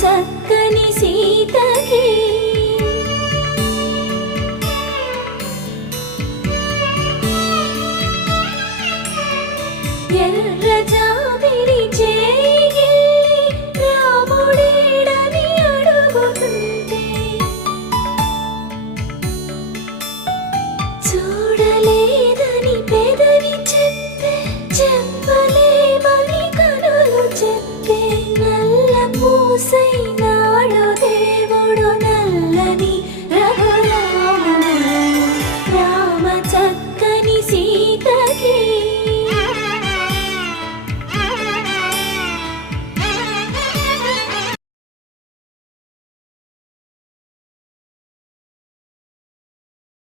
చక్కని సీతకి ఎర్ర జాబిలి చేయి రాముడేడని అడుగుతుంటే చూడలేదని పెదవి చెప్పే చెప్పలేమని కనులు చెప్పే నల్ల పూసై